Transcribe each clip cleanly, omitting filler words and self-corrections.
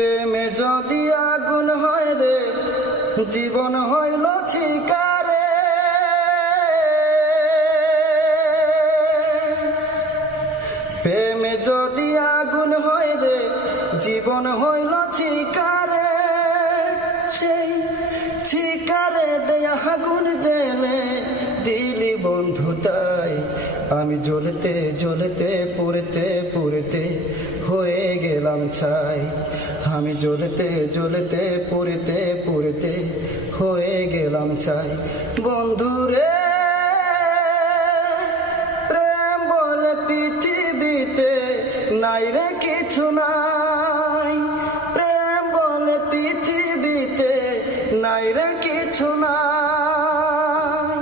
প্রেমে যদি আগুন হয় রে, জীবন হইল শিকারে। প্রেমে যদি আগুন হয় রে, জীবন হইল শিকারে। সেই শিকারে দেয়া আগুন জেলে দিলি বন্ধু, তাই আমি জ্বলতে জ্বলতে পুড়তে পুড়তে হয়ে গেলাম ছাই। আমি জ্বলতে জ্বলতে পুড়তে পুড়তে হয়ে গেলাম ছাই। বন্ধুরে, প্রেম বলে পৃথিবীতে নাই রে কিছু নাই। প্রেম বলে পৃথিবীতে নাই রে কিছু নাই।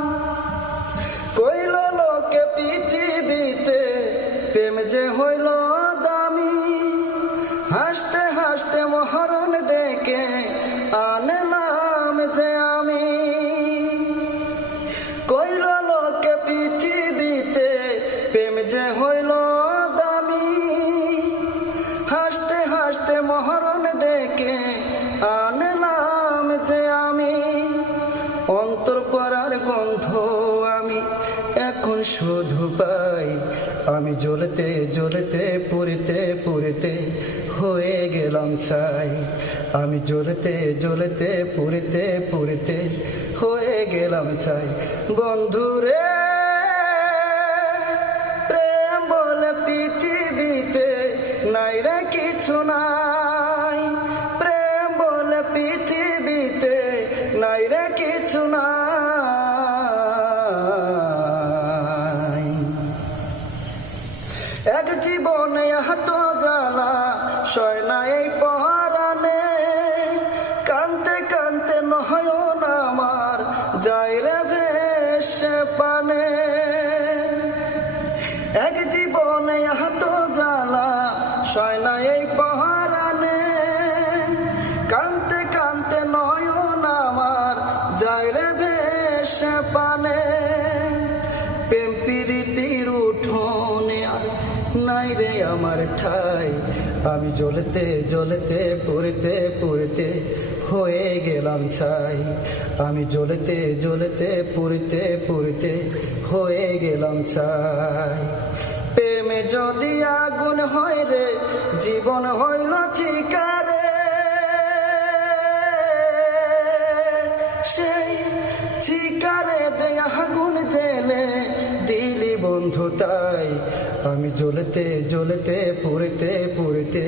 কইল লোকে পৃথিবীতে প্রেম যে হইল দামি। হাসতে হাসতে মহরণ ডেকে আনলাম যে আমি। কইল লোকে পৃথিবীতে প্রেম যে হইল দামি। হাসতে হাসতে মহরণ ডেকে আনলাম যে আমি। অন্তর পরার গন্ধ আমি এখন শুধু পাই। আমি জ্বলতে জ্বলতে পুড়তে পুড়তে হয়ে গেলাম ছাই। আমি জ্বলতে জ্বলতে পুড়তে পুড়তে হয়ে গেলাম ছাই। বন্ধুরে, প্রেম বলে পৃথিবীতে নাই রে কিছু নাই। প্রেম বলে পৃথিবীতে নাই রে কিছু নাই। এক জীবনে এত জ্বালা সয় না এই পরাণে। কানতে কানতে নয়ন আমার যায় রে ভেসে পানে। এক জীবনে এত জ্বালা সয় না এই পরাণে। কানতে কানতে নয়ন আমার যায় রে ভেসে পানে। প্রেম প্রীতির উঠোনে নাই রে আমার ঠাই। আমি জ্বলতে জ্বলতে পুড়তে পুড়তে হয়ে গেলাম ছাই। আমি জ্বলতে জ্বলতে পুড়তে পুড়তে হয়ে গেলাম ছাই। প্রেমে যদি আগুন হয় রে, জীবন হইল শিকারে। সেই শিকারে দেয়া আগুন জেলে দিলি বন্ধু, তাই আমি জ্বলতে জ্বলতে পুড়তে পুড়তে